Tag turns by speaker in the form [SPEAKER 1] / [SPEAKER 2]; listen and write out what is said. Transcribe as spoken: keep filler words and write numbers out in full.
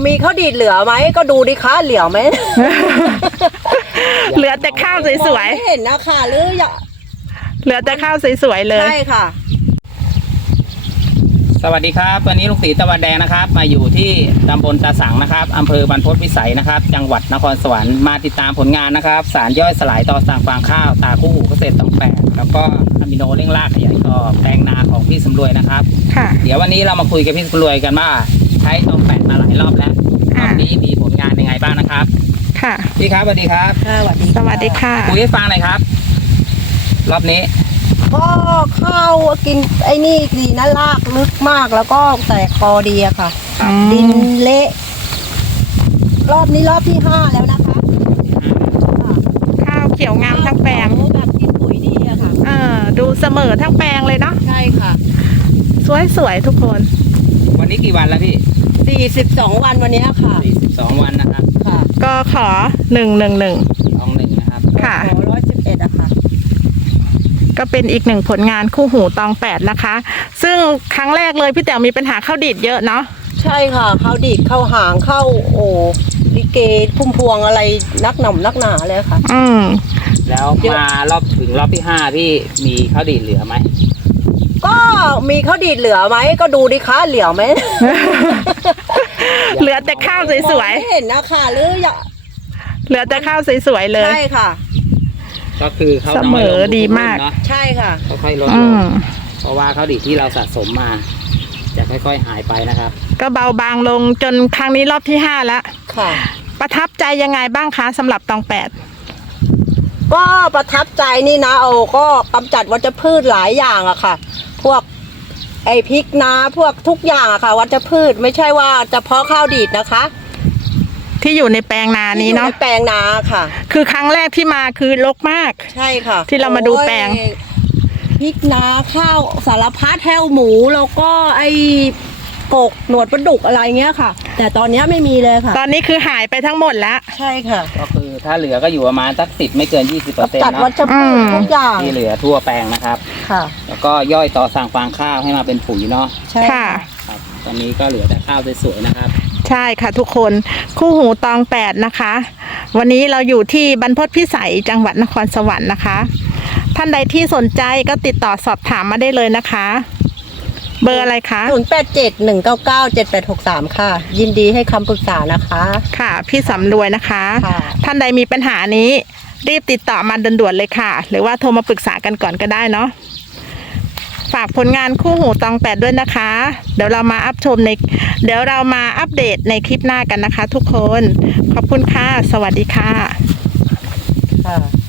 [SPEAKER 1] มีข้าวดีดเหลือไหมก็ดูดิคะเหลือไหม
[SPEAKER 2] เหลือแต่ข้าวสวย
[SPEAKER 1] ๆเห็นนะคะหรืออย่า
[SPEAKER 2] ๆเหลือแต่ข้าวสวยๆเลย
[SPEAKER 1] ใช่ค่ะ
[SPEAKER 3] สวัสดีครับวันนี้ลุงตีตะวันแดงนะครับมาอยู่ที่ตำบลตาสังนะครับอำเภอบรรพตวิสัยนะครับจังหวัดนครสวรรค์มาติดตามผลงานนะครับสารย่อยสลายต่อสั่งฟางข้าวตาคู่หูเกษตรตองแปดแล้วก็อะมิโนเร่งรากขยายต่อแปลงนาของพี่สำรวยนะครับ
[SPEAKER 2] ค่ะ
[SPEAKER 3] เดี๋ยววันนี้เรามาคุยกับพี่สำรวยกันว่าใช้ตองแปดมาหลายรอบแล้วรอบนี้มีผลงานยังไงบ้างนะครับ
[SPEAKER 2] ค่ะ
[SPEAKER 3] พี่ครับสวัสดีครับ
[SPEAKER 1] สวัสดี
[SPEAKER 2] สวัสดีค่ะ
[SPEAKER 3] คุยให้ฟังหน่อยครับ รอบนี้
[SPEAKER 1] ก็ข้าวกินไอ้นี่ดีนะรากลึกมากแล้วก็แตกคอดีอะค่ะ
[SPEAKER 2] อืม
[SPEAKER 1] ดินเละรอบนี้รอบที่ห้าแล้วนะคะค่ะ
[SPEAKER 2] ข้าวเขียวงามทั้งแปลง
[SPEAKER 1] แบบกินปุ๋ยดีอะค่ะ
[SPEAKER 2] เออดูเสมอทั้งแปลงเลยเนาะ
[SPEAKER 1] ใช่ค่ะ
[SPEAKER 2] สวยๆทุกคน
[SPEAKER 3] วันนี้กี่วันแล้วพี่
[SPEAKER 1] สี่สิบสองวันวันเนี้ยค่ะ
[SPEAKER 3] สี่สิบสองวันนะครับ
[SPEAKER 1] ค่ะ
[SPEAKER 2] ก็ขอหนึ่งหนึ่งหนึ่ง
[SPEAKER 3] สองหนึ่งนะครับ
[SPEAKER 2] ค่ะ
[SPEAKER 1] ขอร้อยสิบเอ็ดอะค่ะ
[SPEAKER 2] ก็เป็นอีกหนึ่งผลงานคู่หูตองแปดนะคะ ซึ่งครั้งแรกเลยพี่แต๋วมีปัญหาข้าวดีดเยอะเนาะ
[SPEAKER 1] ใช่ค่ะข้าวดีดเข้าหางเข้าโอ้ลิเกพุ่มพวงอะไรนักหน่ำนักหนาเลยค่ะ
[SPEAKER 2] อืม
[SPEAKER 3] แล้ว
[SPEAKER 1] เยอะ
[SPEAKER 3] มารอบถึงรอบที่ห้าพี่มีข้าวดีดเหลือไหม
[SPEAKER 1] ก็มีข้าวดีดเหลือไหมก็ดูดิคะเหลือไหม
[SPEAKER 2] เหลือแต่ข้าวสวย
[SPEAKER 1] ไม่เห็นนะคะหรืออย่า
[SPEAKER 2] ๆเหลือแต่ข้าวสวยๆเลย
[SPEAKER 1] ใช่ค่ะ
[SPEAKER 3] ก็คือเขา
[SPEAKER 2] เสมอดีมาก
[SPEAKER 3] เนาะ
[SPEAKER 1] ใช่ค่ะ
[SPEAKER 3] ค่อยๆลดล
[SPEAKER 2] อื
[SPEAKER 3] ง
[SPEAKER 2] ม
[SPEAKER 3] เพราะว่าข้าวดีดที่เราสะสมมา จะค่อยๆหายไปนะครับ
[SPEAKER 2] ก็เบาบางลงจนครั้งนี้รอบที่ห้าแล้ว
[SPEAKER 1] ค่ะ
[SPEAKER 2] ประทับใจยังไงบ้างคะสำหรับตองแปด
[SPEAKER 1] ก็ประทับใจนี่นะโอ้ก็กำจัดวัชพืชหลายอย่างอะค่ะ พวกไอพริกนาพวกทุกอย่างอะค่ะ วัชพืชไม่ใช่ว่าเฉพาะข้าวดีดนะคะ
[SPEAKER 2] ที่อยู่ในแปลงนานี้เนาะ
[SPEAKER 1] ที่อยู่ใแปลงนาค่ะ
[SPEAKER 2] คือครั้งแรกที่มาคือรกมาก
[SPEAKER 1] ใช่ค่ะ
[SPEAKER 2] ที่เรามาดูแปลง
[SPEAKER 1] โอ้ยพริกนาข้าวสารพัดแถวหมูแล้วก็ไอ้กกหนวดปลาดุกอะไรเงี้ยค่ะ แต่ตอนนี้ไม่มีเลยค่ะ
[SPEAKER 2] ตอนนี้คือหายไปทั้งหมดแล้ว
[SPEAKER 1] ใช่ค่ะ
[SPEAKER 3] ก็คือถ้าเหลือก็อยู่ประมาณสักสิบไม่เกินยี่สิบเปอร์เซ็น
[SPEAKER 1] จัด
[SPEAKER 3] ต์
[SPEAKER 1] วั
[SPEAKER 3] นะ
[SPEAKER 1] ชพืชทุกอย่าง
[SPEAKER 3] ที่เหลือทั่วแปลงนะครับ
[SPEAKER 1] ค่ะ
[SPEAKER 3] แล้วก็ย่อยต่อสั่งฟางข้าวให้มาเป็นปุ๋ยเนาะ
[SPEAKER 1] ใช่
[SPEAKER 2] ค่ะ
[SPEAKER 3] ครับ ตอนนี้ก็เหลือแต่ข้าวสวยๆนะครับ
[SPEAKER 2] ใช่ค่ะทุกคนคู่หูตองแปดนะคะ วันนี้เราอยู่ที่บรรพตพิสัยจังหวัดนครสวรรค์นะคะ ท่านใดที่สนใจก็ติดต่อสอบถามมาได้เลยนะคะ เบอร์อะไรคะ
[SPEAKER 1] ศูนย์แปดเจ็ดหนึ่งเก้าเก้าเจ็ดแปดหกสามค่ะ ยินดีให้คำปรึกษานะคะ
[SPEAKER 2] ค่ะ พี่สำรวยนะคะ
[SPEAKER 1] ค่ะ
[SPEAKER 2] ท่านใดมีปัญหานี้ รีบติดต่อมาด่วนๆเลยค่ะ หรือว่าโทรมาปรึกษากันก่อนก็ได้เนาะฝากผลงานคู่หูตองแปดด้วยนะคะ เดี๋ยวเรามาอัพชมในเดี๋ยวเรามาอัปเดตในคลิปหน้ากันนะคะ ทุกคนขอบคุณค่ะ สวัสดีค่ะ
[SPEAKER 1] ค่ะ